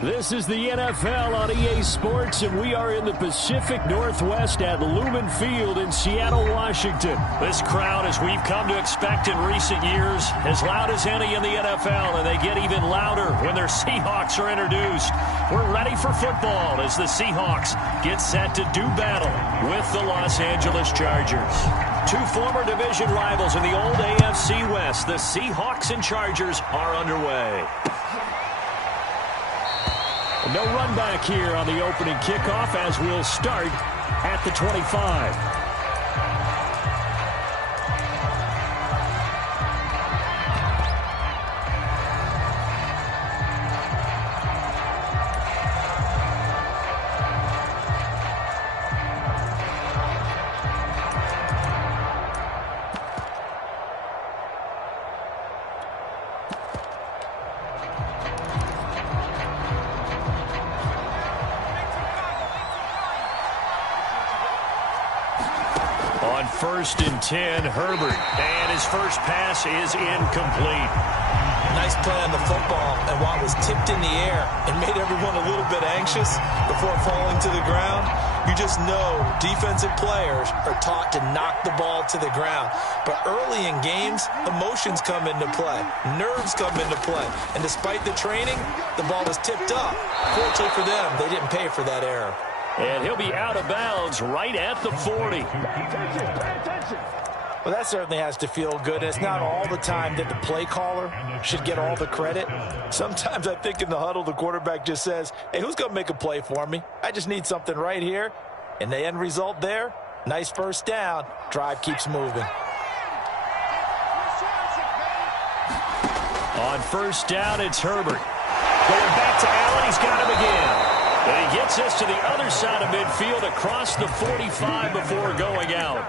This is the NFL on EA Sports, and we are in the Pacific Northwest at Lumen Field in Seattle, Washington. This crowd, as we've come to expect in recent years, as loud as any in the NFL, and they get even louder when their Seahawks are introduced. We're ready for football as the Seahawks get set to do battle with the Los Angeles Chargers. Two former division rivals in the old AFC West, the Seahawks and Chargers, are underway. No run back here on the opening kickoff as we'll start at the 25. First and 10, Herbert, and his first pass is incomplete. Nice play on the football, and while it was tipped in the air and made everyone a little bit anxious before falling to the ground, you just know defensive players are taught to knock the ball to the ground. But early in games, emotions come into play, nerves come into play, and despite the training, the ball was tipped up. Fortunately for them, they didn't pay for that error. And he'll be out of bounds right at the 40. Well, that certainly has to feel good. It's not all the time that the play caller should get all the credit. Sometimes I think in the huddle, the quarterback just says, hey, who's going to make a play for me? I just need something right here. And the end result there, nice first down. Drive keeps moving. On first down, it's Herbert. Going back to Allen, he's got him again. And he gets us to the other side of midfield across the 45 before going out.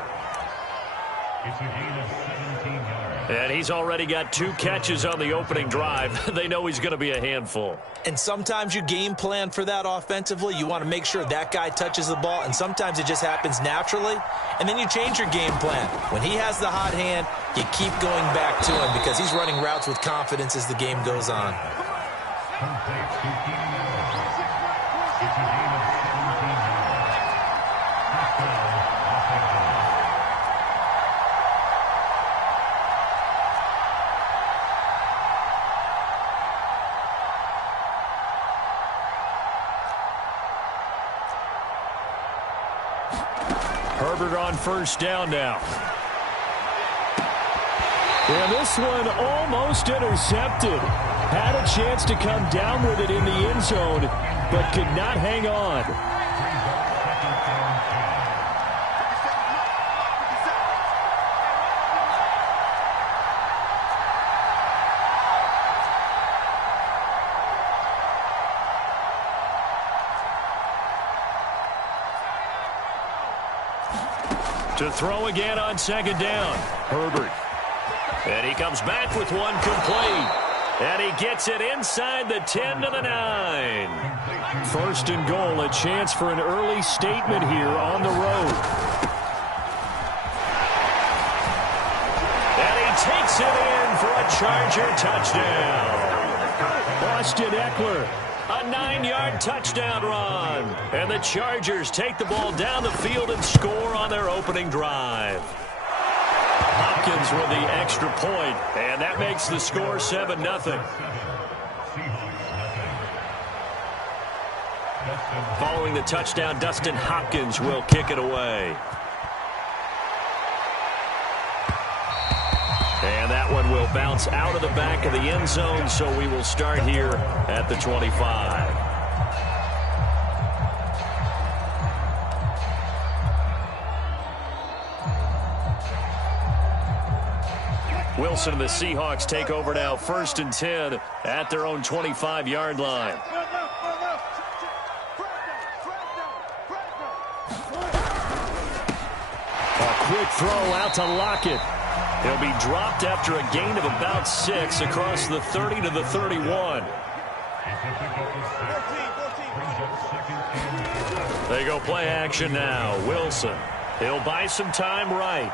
And he's already got 2 catches on the opening drive. They know he's going to be a handful. And sometimes you game plan for that offensively. You want to make sure that guy touches the ball, and sometimes it just happens naturally. And then you change your game plan. When he has the hot hand, you keep going back to him because he's running routes with confidence as the game goes on. Herbert on first down now. And this one almost intercepted. Had a chance to come down with it in the end zone, but could not hang on. To throw again on second down, Herbert. And he comes back with one complete. And he gets it inside the 10 to the 9. First and goal, a chance for an early statement here on the road. And he takes it in for a Charger touchdown. Austin Eckler, a 9-yard touchdown run. And the Chargers take the ball down the field and score on their opening drive. Hopkins with the extra point, and that makes the score 7-0. Following the touchdown, Dustin Hopkins will kick it away. And that one will bounce out of the back of the end zone, so we will start here at the 25. Wilson and the Seahawks take over now, first and 10 at their own 25-yard line. A quick throw out to Lockett. He'll be dropped after a gain of about 6 across the 30 to the 31. They go play action now. Wilson. He'll buy some time right.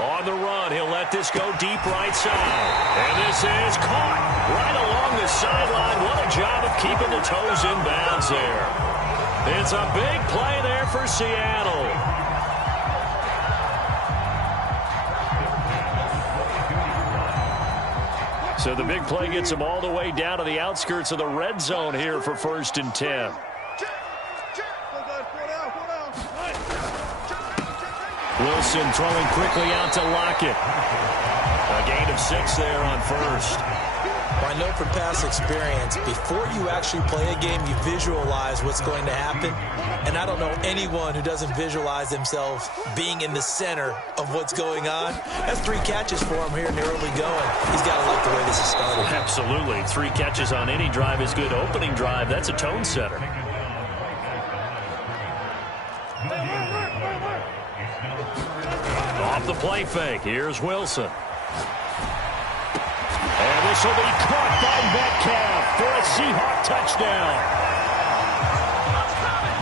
On the run, he'll let this go deep right side. And this is caught right along the sideline. What a job of keeping the toes in bounds there. It's a big play there for Seattle. So the big play gets him all the way down to the outskirts of the red zone here for 1st and 10. Wilson throwing quickly out to Lockett. A gain of 6 there on 1st. I know from past experience, before you actually play a game, you visualize what's going to happen. And I don't know anyone who doesn't visualize themselves being in the center of what's going on. That's 3 catches for him here in the early going. He's got to like the way this is started. Absolutely. 3 catches on any drive is good. Opening drive, that's a tone setter. Off the play fake, here's Wilson. And this will be caught by Metcalf for a Seahawk touchdown.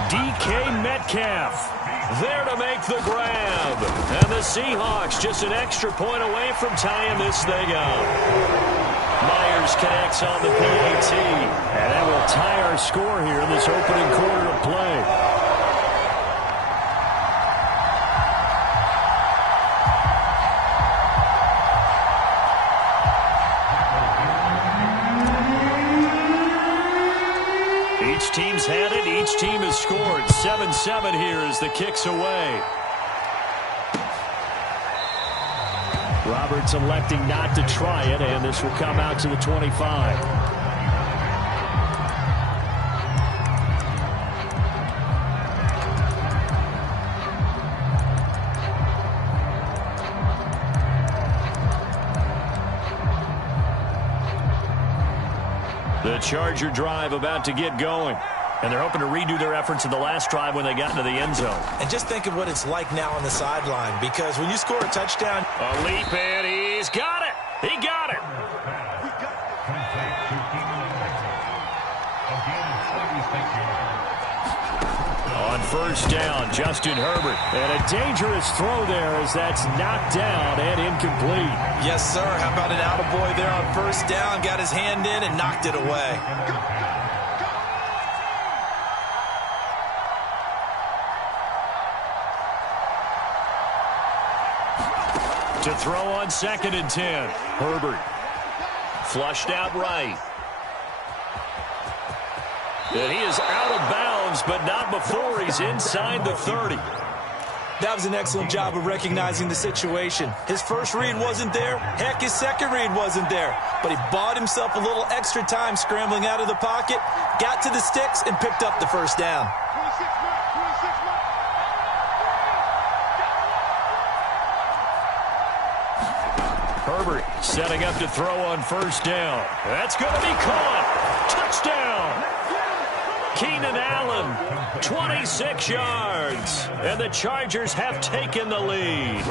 DK Metcalf there to make the grab. And the Seahawks just an extra point away from tying this thing up. Myers connects on the PAT. And that will tie our score here in this opening quarter of play. Each team's had it. Each team has scored. 7-7 here as the kick's away. Roberts electing not to try it, and this will come out to the 25. The Charger drive about to get going. And they're hoping to redo their efforts in the last drive when they got into the end zone. And just think of what it's like now on the sideline, because when you score a touchdown... A leap in, he's got it! He got it! On 1st down, Justin Herbert. And a dangerous throw there as that's knocked down and incomplete. Yes, sir. How about an attaboy there on 1st down? Got his hand in and knocked it away. To throw on 2nd and 10. Herbert. Flushed out right. And he is out of bounds, but not before he's inside the 30. That was an excellent job of recognizing the situation. His first read wasn't there. Heck, his second read wasn't there. But he bought himself a little extra time scrambling out of the pocket, got to the sticks, and picked up the 1st down. Herbert setting up to throw on 1st down. That's going to be caught. Touchdown. Keenan Allen, 26 yards. And the Chargers have taken the lead.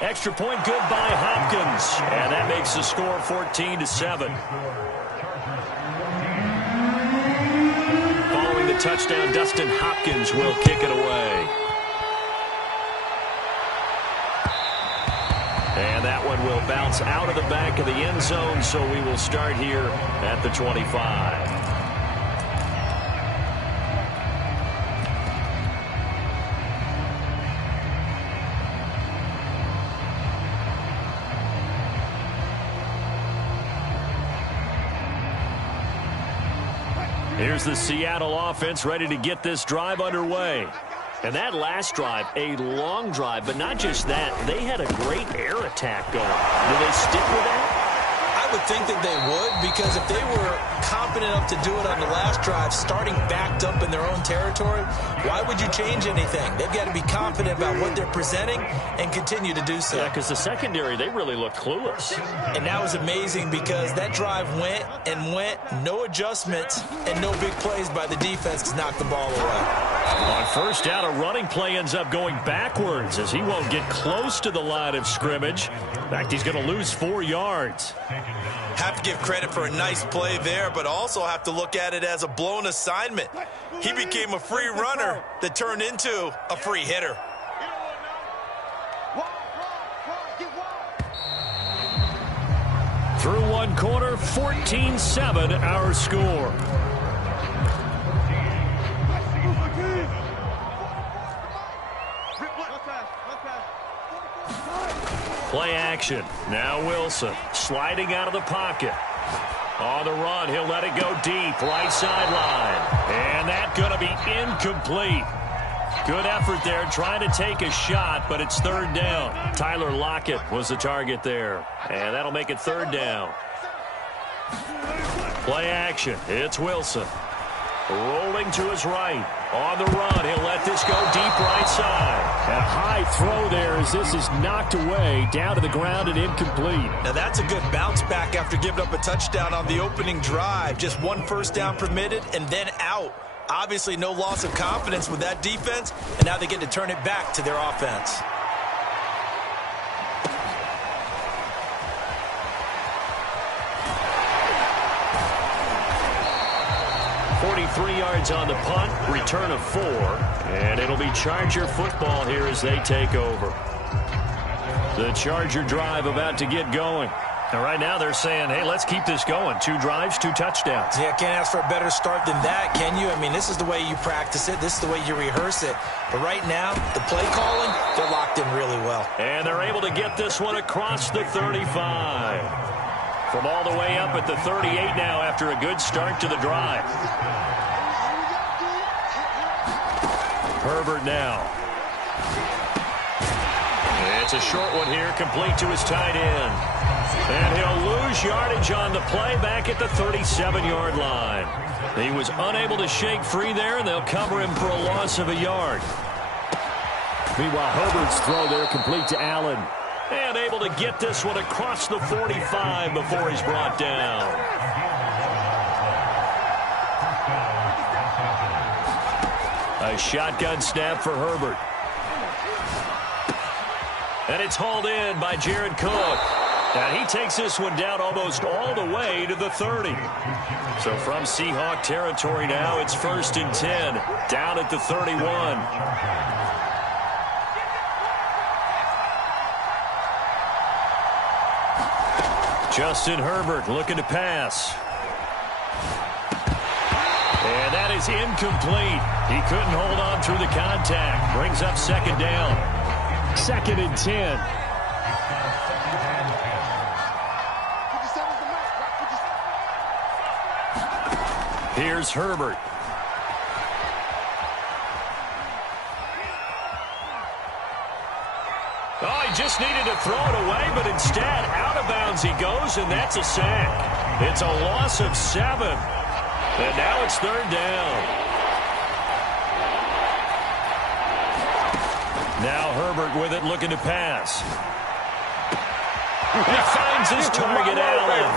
Extra point good by Hopkins. And that makes the score 14-7. Following the touchdown, Dustin Hopkins will kick it away. And that one will bounce out of the back of the end zone, so we will start here at the 25. Here's the Seattle offense ready to get this drive underway. And that last drive, a long drive, but not just that. They had a great air attack going. Do they stick with that? I would think that they would, because if they were confident enough to do it on the last drive, starting backed up in their own territory, why would you change anything? They've got to be confident about what they're presenting and continue to do so. Yeah, because the secondary, they really looked clueless. And that was amazing because that drive went and went, no adjustments, and no big plays by the defense to knock the ball away. On 1st down, a running play ends up going backwards as he won't get close to the line of scrimmage. In fact, he's going to lose 4 yards. Have to give credit for a nice play there, but also have to look at it as a blown assignment. He became a free runner that turned into a free hitter. one quarter, 14-7 our score. Play action. Now Wilson sliding out of the pocket. On the run, he'll let it go deep, right sideline. And that's going to be incomplete. Good effort there, trying to take a shot, but it's third down. Tyler Lockett was the target there. And that'll make it third down. Play action. It's Wilson. Rolling to his right. On the run, he'll let this go deep right side. A high throw there as this is knocked away, down to the ground and incomplete. Now that's a good bounce back after giving up a touchdown on the opening drive. Just one first down permitted and then out. Obviously no loss of confidence with that defense, and now they get to turn it back to their offense. .43 yards on the punt, return of 4, and it'll be Charger football here as they take over. The Charger drive about to get going. And right now they're saying, hey, let's keep this going. 2 drives, 2 touchdowns. Yeah, can't ask for a better start than that, can you? I mean, this is the way you practice it. This is the way you rehearse it. But right now, the play calling, they're locked in really well. And they're able to get this one across the 35. From all the way up at the 38 now after a good start to the drive. Herbert now. It's a short one here, complete to his tight end. And he'll lose yardage on the play back at the 37-yard line. He was unable to shake free there, and they'll cover him for a loss of a yard. Meanwhile, Herbert's throw there complete to Allen. And able to get this one across the 45 before he's brought down. A shotgun snap for Herbert. And it's hauled in by Jared Cook. And he takes this one down almost all the way to the 30. So from Seahawk territory now, it's 1st and 10, down at the 31. Justin Herbert looking to pass. And that is incomplete. He couldn't hold on through the contact. Brings up 2nd down. 2nd and 10. Here's Herbert. Oh, he just needed to throw it away, but instead, out of bounds he goes, and that's a sack. It's a loss of 7. And now it's 3rd down. Now Herbert with it, looking to pass. He finds his target, Allen.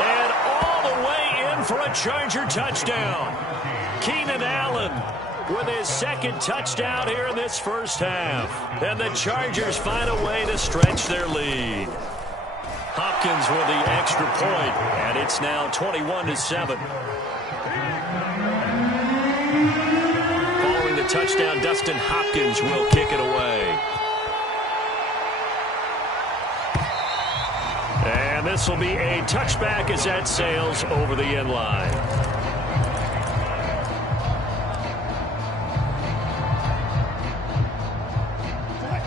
And all the way in for a Charger touchdown. Keenan Allen with his 2nd touchdown here in this first half. And the Chargers find a way to stretch their lead. Hopkins with the extra point, and it's now 21-7. Following the touchdown, Dustin Hopkins will kick it away. And this will be a touchback as that sails over the end line.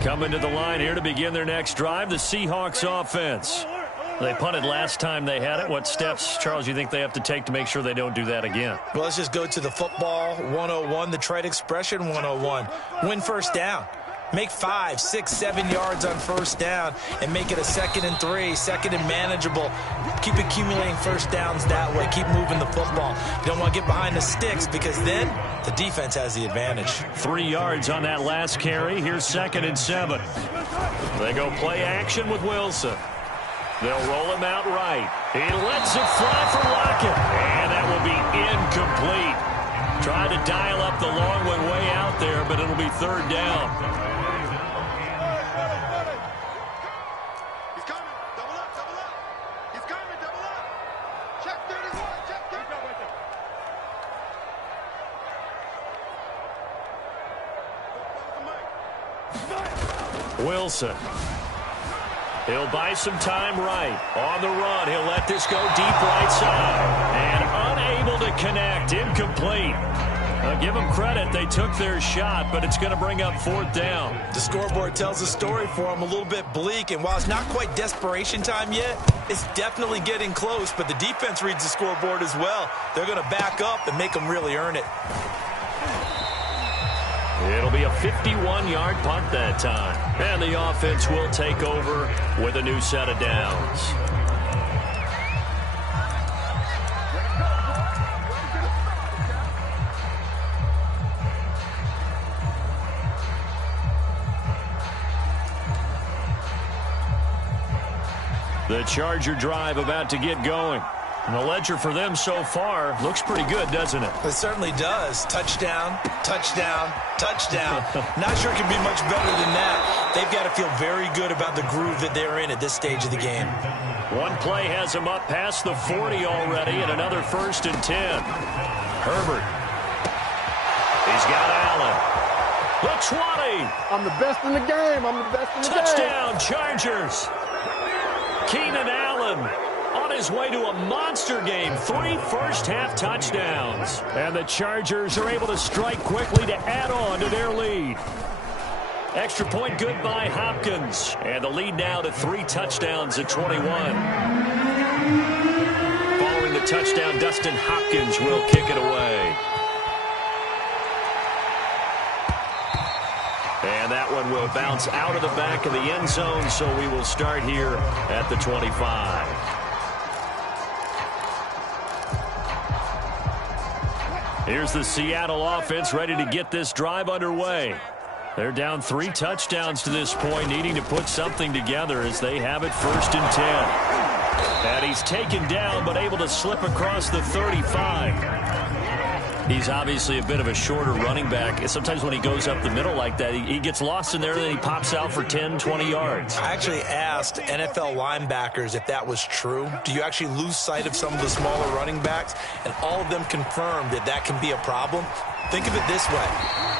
Coming to the line here to begin their next drive, the Seahawks offense. They punted last time they had it. What steps, Charles, you think they have to take to make sure they don't do that again? Well, let's just go to the football 101, the trade expression 101. Win first down. Make 5, 6, 7 yards on first down and make it a 2nd and 3, 2nd and manageable. Keep accumulating first downs that way. Keep moving the football. You don't want to get behind the sticks because then the defense has the advantage. 3 yards on that last carry. Here's 2nd and 7. They go play action with Wilson. They'll roll him out right. He lets it fly for Lockett. And that will be incomplete. Tried to dial up the long one way out there, but it'll be 3rd down. Wilson. He'll buy some time right. On the run, he'll let this go deep right side. And unable to connect. Incomplete. Give them credit. They took their shot, but it's going to bring up 4th down. The scoreboard tells a story for them, a little bit bleak. And while it's not quite desperation time yet, it's definitely getting close. But the defense reads the scoreboard as well. They're going to back up and make them really earn it. It'll be a 51-yard punt that time. And the offense will take over with a new set of downs. The Charger drive about to get going. And the ledger for them so far looks pretty good, doesn't it? It certainly does. Touchdown, touchdown, touchdown. Not sure it can be much better than that. They've got to feel very good about the groove that they're in at this stage of the game. One play has them up past the 40 already, and another 1st and 10. Herbert. He's got Allen. The 20. I'm the best in the game. I'm the best in the game. Touchdown, Chargers. Keenan Allen on his way to a monster game. 3 first-half touchdowns. And the Chargers are able to strike quickly to add on to their lead. Extra point good by Hopkins. And the lead now to 3 touchdowns at 21. Following the touchdown, Dustin Hopkins will kick it away. And that one will bounce out of the back of the end zone, so we will start here at the 25. Here's the Seattle offense ready to get this drive underway. They're down 3 touchdowns to this point, needing to put something together as they have it 1st and 10. And he's taken down, but able to slip across the 35. He's obviously a bit of a shorter running back. Sometimes when he goes up the middle like that, he gets lost in there, and then he pops out for 10, 20 yards. I actually asked NFL linebackers if that was true. Do you actually lose sight of some of the smaller running backs? And all of them confirmed that that can be a problem. Think of it this way.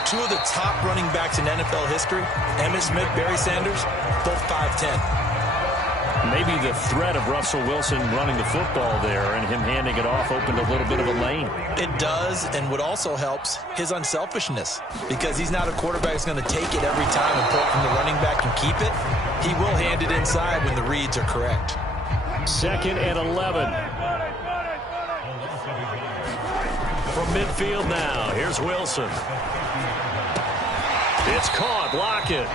2 of the top running backs in NFL history, Emmitt Smith, Barry Sanders, both 5'10". Maybe the threat of Russell Wilson running the football there and him handing it off opened a little bit of a lane. It does, and what also helps, his unselfishness. Because he's not a quarterback that's going to take it every time and pull it from the running back and keep it. He will hand it inside when the reads are correct. 2nd and 11. From midfield now, here's Wilson. It's caught, block it.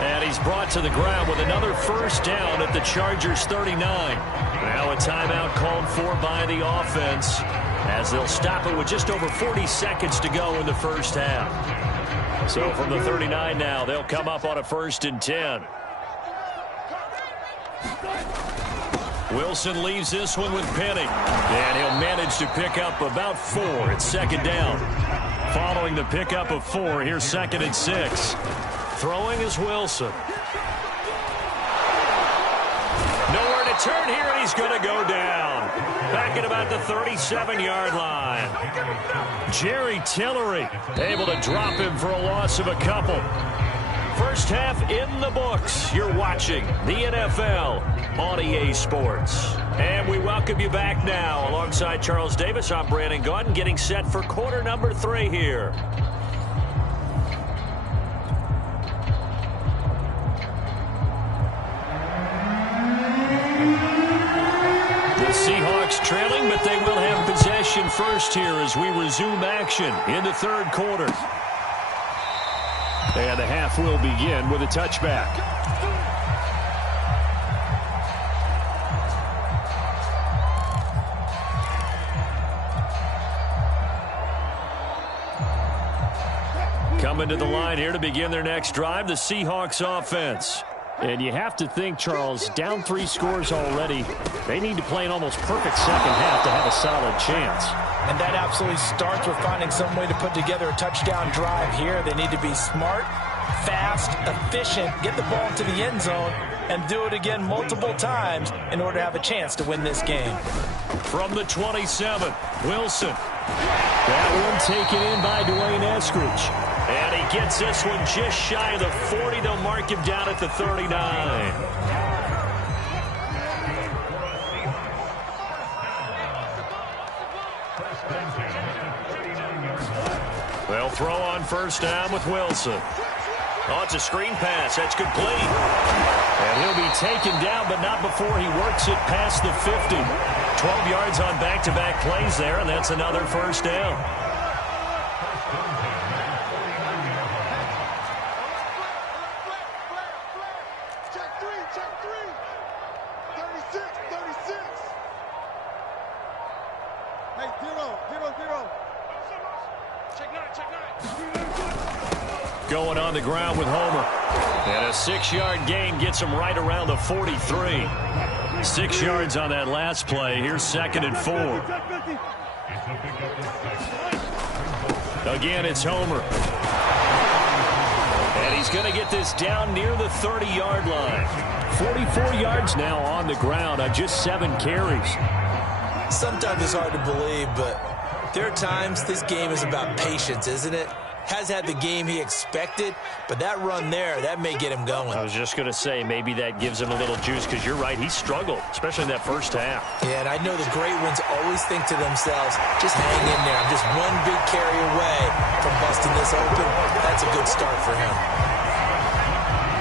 And he's brought to the ground with another 1st down at the Chargers 39. Now a timeout called for by the offense as they'll stop it with just over 40 seconds to go in the 1st half. So from the 39 now, they'll come up on a 1st and 10. Wilson leaves this one with Penny. And he'll manage to pick up about 4. It's 2nd down. Following the pickup of 4, here's 2nd and 6. Throwing is Wilson. Nowhere to turn here, and he's going to go down. Back at about the 37-yard line. Jerry Tillery able to drop him for a loss of a couple. 1st half in the books. You're watching the NFL on EA Sports. And we welcome you back now. Alongside Charles Davis, I'm Brandon Gaudin, getting set for quarter number 3 here. Seahawks trailing, but they will have possession first here as we resume action in the 3rd quarter. And the half will begin with a touchback. Coming to the line here to begin their next drive, the Seahawks offense. And you have to think, Charles, down 3 scores already. They need to play an almost perfect 2nd half to have a solid chance. And that absolutely starts with finding some way to put together a touchdown drive here. They need to be smart, fast, efficient, get the ball into the end zone, and do it again multiple times in order to have a chance to win this game. From the 27, Wilson. That one taken in by Dwayne Eskridge. And he gets this one just shy of the 40. They'll mark him down at the 39. throw on first down with Wilson. Oh, it's a screen pass. That's complete. And he'll be taken down, but not before he works it past the 50. 12 yards on back-to-back plays there, and that's another first down. Check three. 36. Hey, zero. Check nine. Going on the ground with Homer. And a 6-yard gain gets him right around the 43. 6 yards on that last play. Here's 2nd and 4. Again, it's Homer. And he's going to get this down near the 30-yard line. 44 yards now on the ground on just 7 carries. Sometimes it's hard to believe, but there are times this game is about patience, isn't it? Has had the game he expected, but that run there, that may get him going. I was just going to say, maybe that gives him a little juice, because you're right, he struggled, especially in that first half. Yeah, and I know the great ones always think to themselves, just hang in there. I'm just one big carry away from busting this open. That's a good start for him.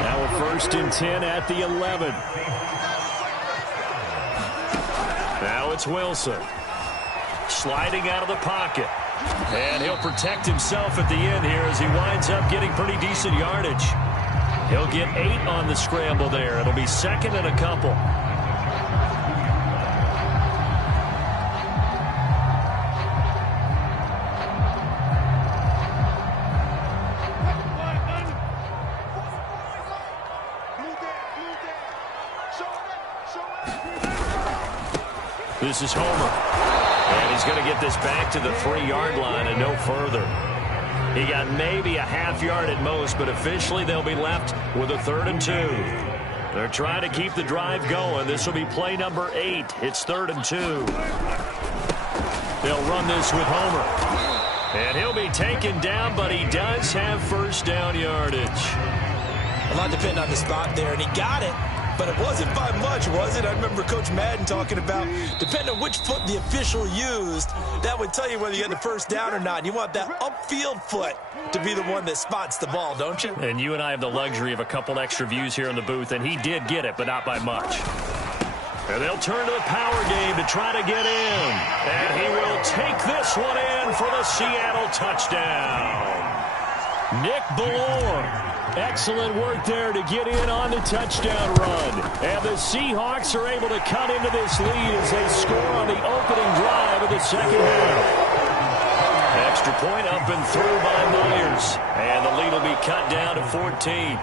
Now a 1st and 10 at the 11. Now it's Wilson. Sliding out of the pocket. And he'll protect himself at the end here as he winds up getting pretty decent yardage. He'll get 8 on the scramble there. It'll be 2nd and a couple. This is Homer. And he's going to get this back to the 3-yard line and no further. He got maybe a half-yard at most, but officially they'll be left with a 3rd and 2. They're trying to keep the drive going. This will be play number 8. It's 3rd and 2. They'll run this with Homer. And he'll be taken down, but he does have first down yardage. A lot depend on the spot there, and he got it. But it wasn't by much, was it? I remember Coach Madden talking about, depending on which foot the official used, that would tell you whether you had the first down or not. You want that upfield foot to be the one that spots the ball, don't you? And you and I have the luxury of a couple extra views here in the booth, and he did get it, but not by much. And they'll turn to the power game to try to get in. And he will take this one in for the Seattle touchdown. Nick Ballore. Excellent work there to get in on the touchdown run. And the Seahawks are able to cut into this lead as they score on the opening drive of the second half. Extra point up and through by Myers. And the lead will be cut down to 14.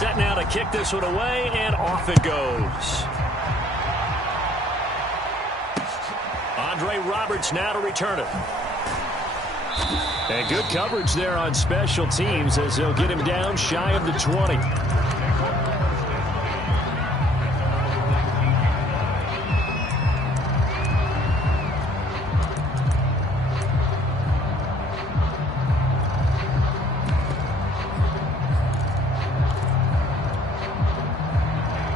Set now to kick this one away, and off it goes. Andre Roberts now to return it. And good coverage there on special teams as they'll get him down shy of the 20.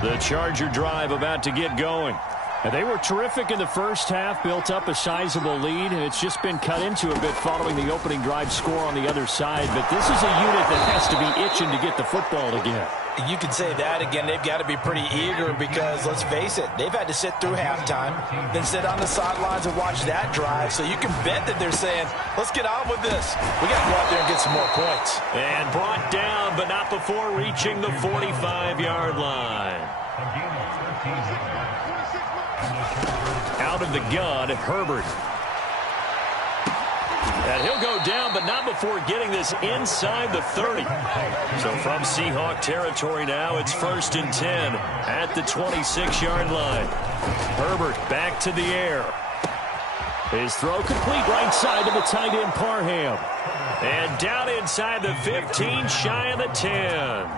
The Charger drive about to get going. And they were terrific in the first half, built up a sizable lead, and it's just been cut into a bit following the opening drive score on the other side. But this is a unit that has to be itching to get the football again. You can say that again. They've got to be pretty eager because, let's face it, they've had to sit through halftime, then sit on the sidelines and watch that drive. So you can bet that they're saying, let's get on with this. We got to go out there and get some more points. And brought down, but not before reaching the 45-yard line. Out of the gun, Herbert. And he'll go down, but not before getting this inside the 30. So from Seahawk territory now, it's 1st and 10 at the 26-yard line. Herbert back to the air. His throw complete right side to the tight end, Parham. And down inside the 15, shy of the 10.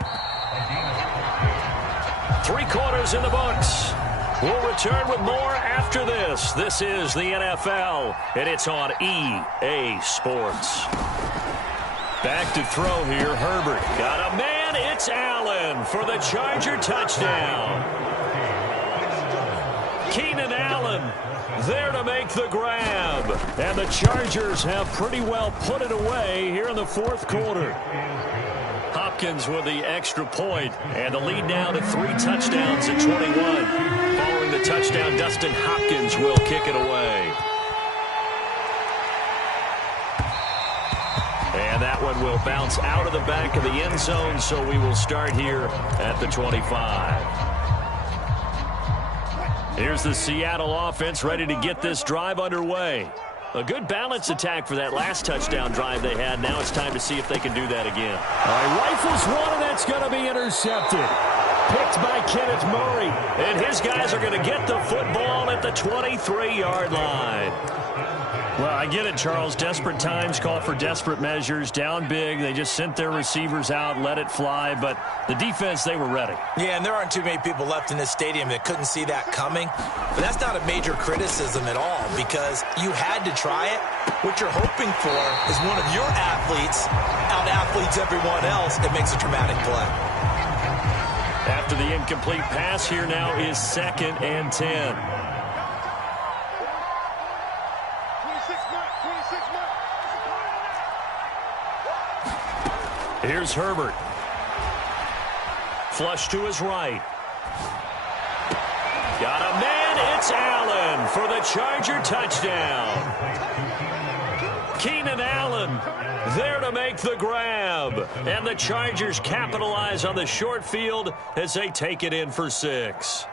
3 quarters in the books. We'll return with more after this. This is the NFL, and it's on EA Sports. Back to throw here, Herbert. Got a man, it's Allen for the Charger touchdown. Keenan Allen there to make the grab. And the Chargers have pretty well put it away here in the fourth quarter. Hopkins with the extra point, and the lead now to 3 touchdowns at 21. Following the touchdown, Dustin Hopkins will kick it away. And that one will bounce out of the back of the end zone, so we will start here at the 25. Here's the Seattle offense ready to get this drive underway. A good balance attack for that last touchdown drive they had. Now it's time to see if they can do that again. All right, rifles one, and that's going to be intercepted. Picked by Kenneth Murray. And his guys are going to get the football at the 23-yard line. Well, I get it, Charles. Desperate times call for desperate measures. Down big. They just sent their receivers out, let it fly. But the defense, they were ready. Yeah, and there aren't too many people left in this stadium that couldn't see that coming. But that's not a major criticism at all because you had to try it. What you're hoping for is one of your athletes out-athletes everyone else. It makes a dramatic play. After the incomplete pass, here now is 2nd and 10. 26 man. Here's Herbert. Flush to his right. Got a man. It's Allen for the Charger touchdown. Keenan Allen there to make the grab. And the Chargers capitalize on the short field as they take it in for 6.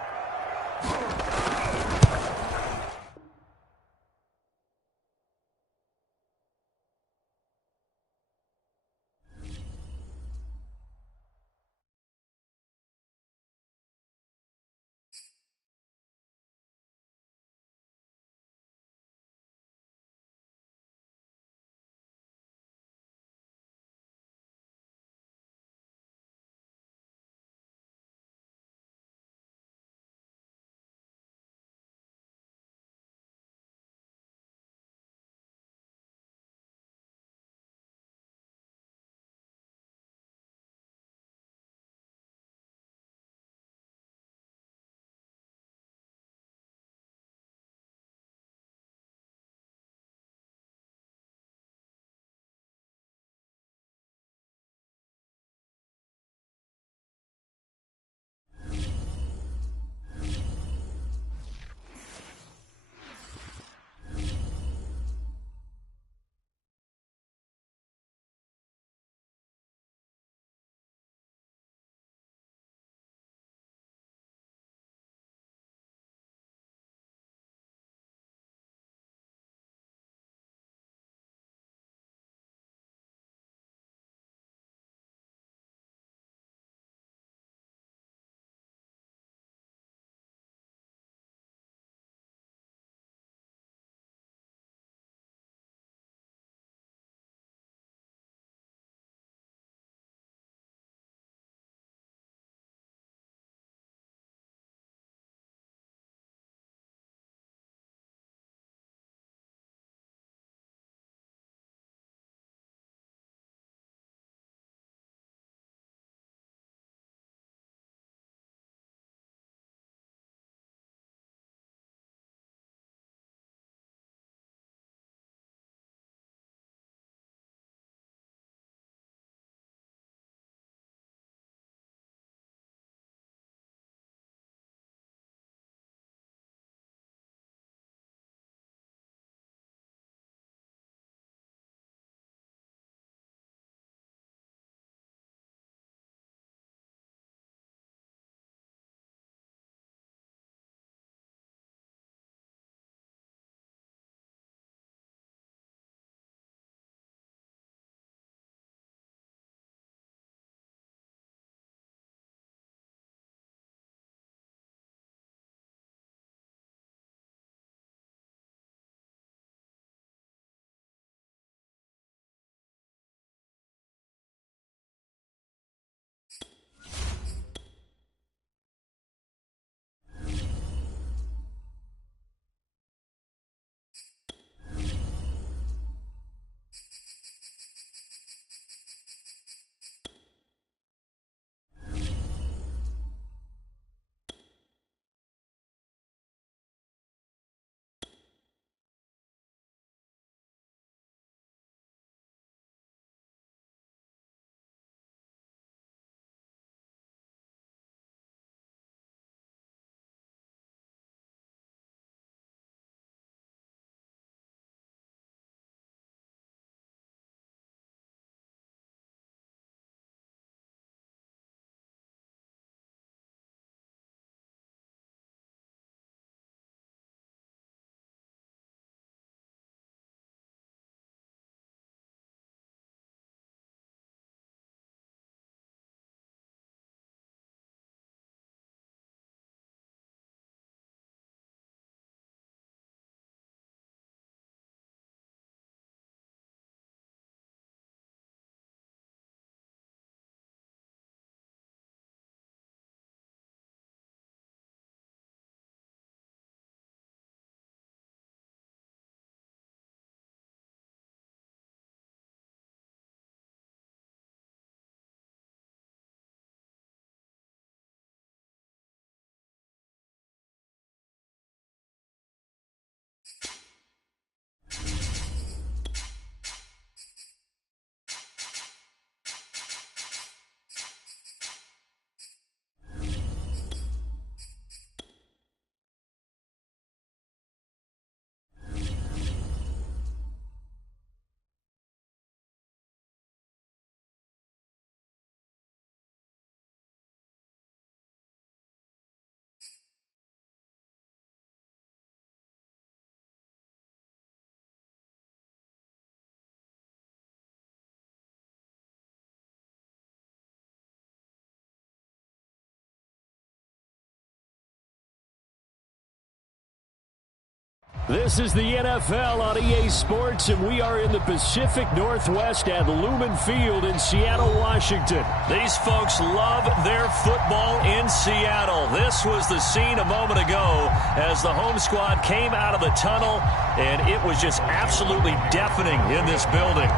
This is the NFL on EA Sports, and we are in the Pacific Northwest at Lumen Field in Seattle, Washington. These folks love their football in Seattle. This was the scene a moment ago as the home squad came out of the tunnel, and it was just absolutely deafening in this building.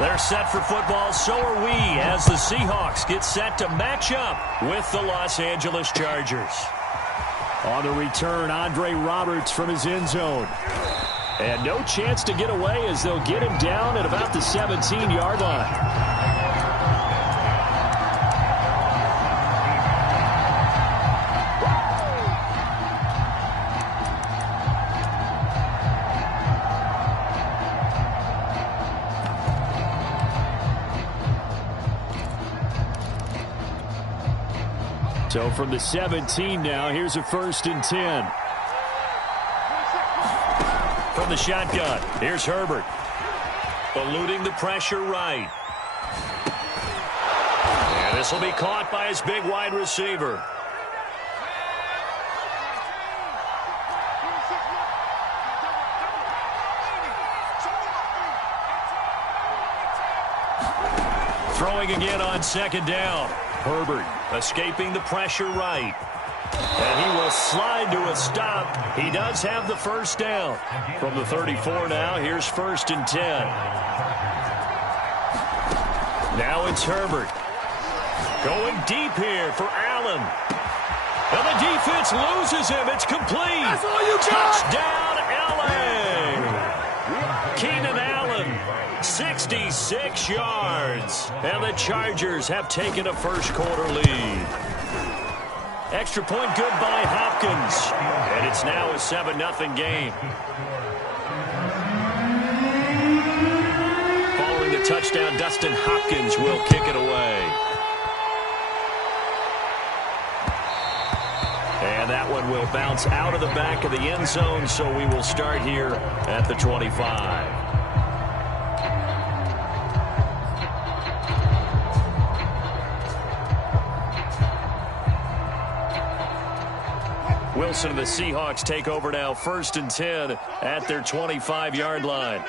They're set for football, so are we, as the Seahawks get set to match up with the Los Angeles Chargers. On the return, Andre Roberts from his end zone. And no chance to get away as they'll get him down at about the 17-yard line. So from the 17 now, here's a 1st and 10. From the shotgun, here's Herbert. Eluding the pressure right. And this will be caught by his big wide receiver. Throwing again on 2nd down. Herbert escaping the pressure right. And he will slide to a stop. He does have the 1st down. From the 34 now, here's 1st and 10. Now it's Herbert. Going deep here for Allen. And the defense loses him. It's complete. That's all you got. Touchdown, L.A. Keenan Allen. 66 yards. And the Chargers have taken a first-quarter lead. Extra point good by Hopkins. And it's now a 7-0 game. Following the touchdown, Dustin Hopkins will kick it away. And that one will bounce out of the back of the end zone, so we will start here at the 25. Wilson and the Seahawks take over now, 1st and 10 at their 25-yard line.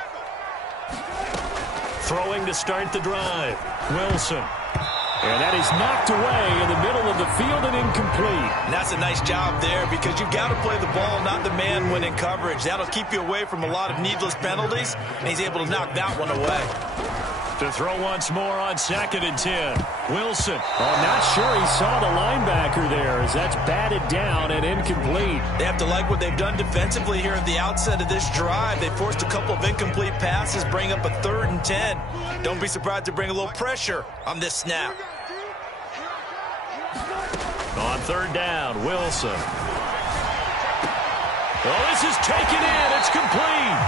Throwing to start the drive. Wilson. And that is knocked away in the middle of the field and incomplete. And that's a nice job there because you've got to play the ball, not the man when in coverage. That'll keep you away from a lot of needless penalties, and he's able to knock that one away. To throw once more on 2nd and 10. Wilson. Oh, not sure he saw the linebacker there as that's batted down and incomplete. They have to like what they've done defensively here at the outset of this drive. They forced a couple of incomplete passes, bring up a 3rd and 10. Don't be surprised to bring a little pressure on this snap. On 3rd down, Wilson. Oh, this is taken in. It's complete.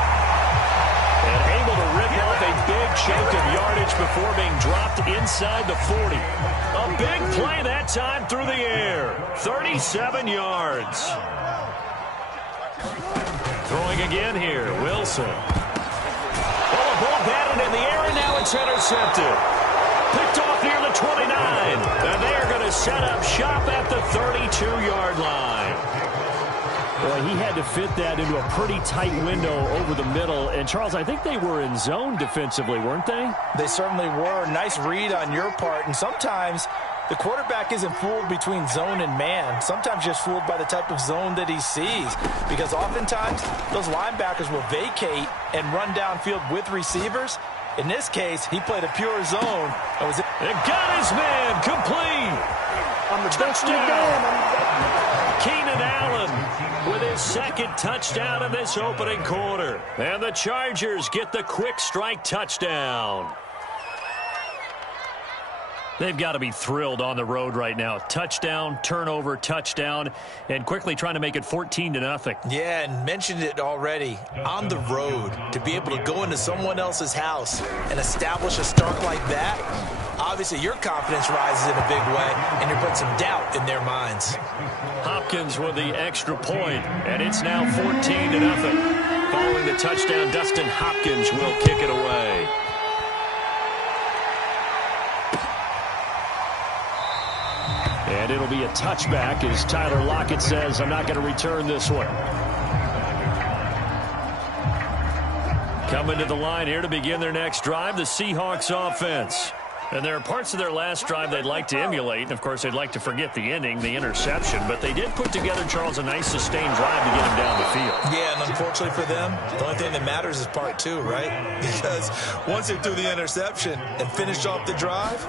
And able to rip off a big chunk of yardage before being dropped inside the 40. A big play that time through the air. 37 yards. Throwing again here, Wilson. Oh, a ball batted in the air, and now it's intercepted. Picked off near the 29. And they are going to set up shop at the 32-yard line. Well, he had to fit that into a pretty tight window over the middle. And, Charles, I think they were in zone defensively, weren't they? They certainly were. Nice read on your part. And sometimes the quarterback isn't fooled between zone and man. Sometimes just fooled by the type of zone that he sees. Because oftentimes those linebackers will vacate and run downfield with receivers. In this case, he played a pure zone. And got his man complete. I'm the best in the game. Keenan Allen with his 2nd touchdown in this opening quarter. And the Chargers get the quick strike touchdown. They've got to be thrilled on the road right now. Touchdown, turnover, touchdown, and quickly trying to make it 14-0. Yeah, and mentioned it already. On the road, to be able to go into someone else's house and establish a start like that, obviously your confidence rises in a big way, and you're putting some doubt in their minds. Hopkins with the extra point, and it's now 14-0. Following the touchdown, Dustin Hopkins will kick it away. And it'll be a touchback as Tyler Lockett says, I'm not going to return this one. Coming to the line here to begin their next drive, the Seahawks offense. And there are parts of their last drive they'd like to emulate. And, of course, they'd like to forget the ending, the interception. But they did put together, Charles, a nice sustained drive to get him down the field. Yeah, and unfortunately for them, the only thing that matters is part two, right? Because once they threw the interception and finished off the drive,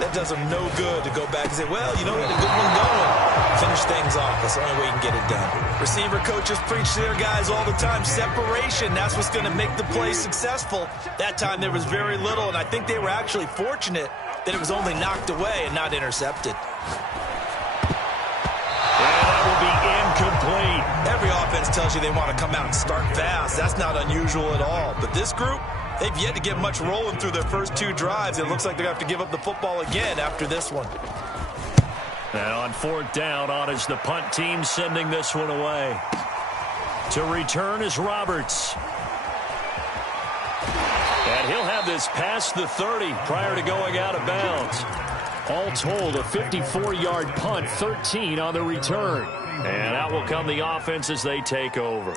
that does them no good to go back and say, well, you know, we had a good one going. Finish things off. That's the only way you can get it done. Receiver coaches preach to their guys all the time. Separation, that's what's going to make the play successful. That time there was very little, and I think they were actually fortunate that it was only knocked away and not intercepted. And that will be incomplete. Every offense tells you they want to come out and start fast. That's not unusual at all. But this group, they've yet to get much rolling through their first two drives. It looks like they're going to have to give up the football again after this one. And on fourth down, on is the punt team sending this one away. To return is Roberts. And he'll have this past the 30 prior to going out of bounds. All told, a 54-yard punt, 13 on the return. And out will come the offense as they take over.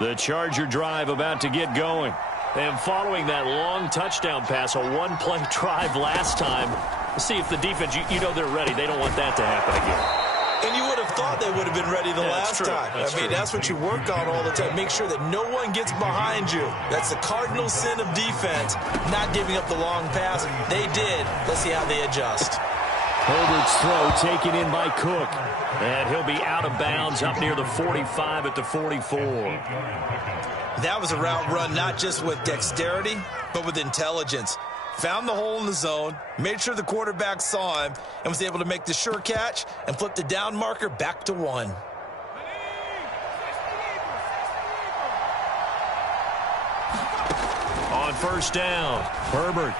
The Charger drive about to get going. And following that long touchdown pass, a one-play drive last time, see if the defense, you know they're ready. They don't want that to happen again. And you would have thought they would have been ready the last time. That's what you work on all the time. Make sure that no one gets behind you. That's the cardinal sin of defense, not giving up the long pass. They did. Let's see how they adjust. Herbert's throw taken in by Cook. And he'll be out of bounds up near the 45 at the 44. That was a route run not just with dexterity, but with intelligence. Found the hole in the zone, made sure the quarterback saw him, and was able to make the sure catch and flip the down marker back to 1. On first down, Herbert.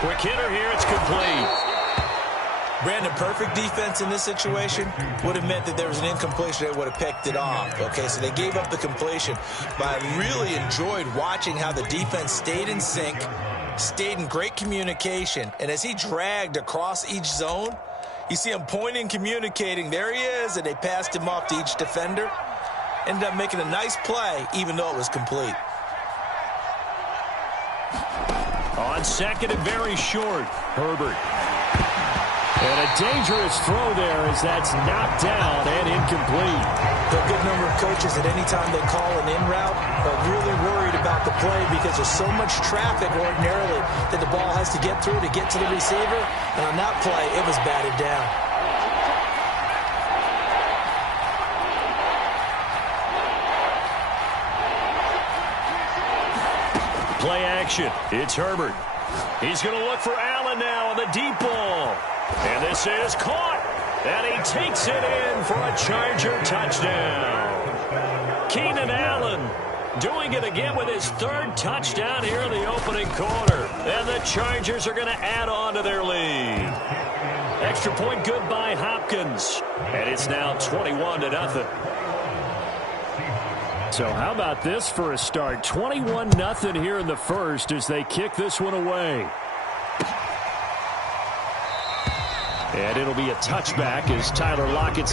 Quick hitter here, it's complete. Brandon, perfect defense in this situation would have meant that there was an incompletion. They would have picked it off. Okay, so they gave up the completion. But I really enjoyed watching how the defense stayed in sync, stayed in great communication. And as he dragged across each zone, you see him pointing, communicating. There he is, and they passed him off to each defender. Ended up making a nice play, even though it was complete. On second and very short, Herbert. And a dangerous throw there as that's knocked down and incomplete. There are a good number of coaches at any time they call an in route are really worried about the play because there's so much traffic ordinarily that the ball has to get through to get to the receiver. And on that play, it was batted down. Play action. It's Herbert. He's going to look for Allen now on the deep ball. And this is caught. And he takes it in for a Charger touchdown. Keenan Allen doing it again with his third touchdown here in the opening quarter. And the Chargers are going to add on to their lead. Extra point good by Hopkins. And it's now 21-0. So how about this for a start? 21-0 here in the first as they kick this one away. And it'll be a touchback as Tyler Lockett's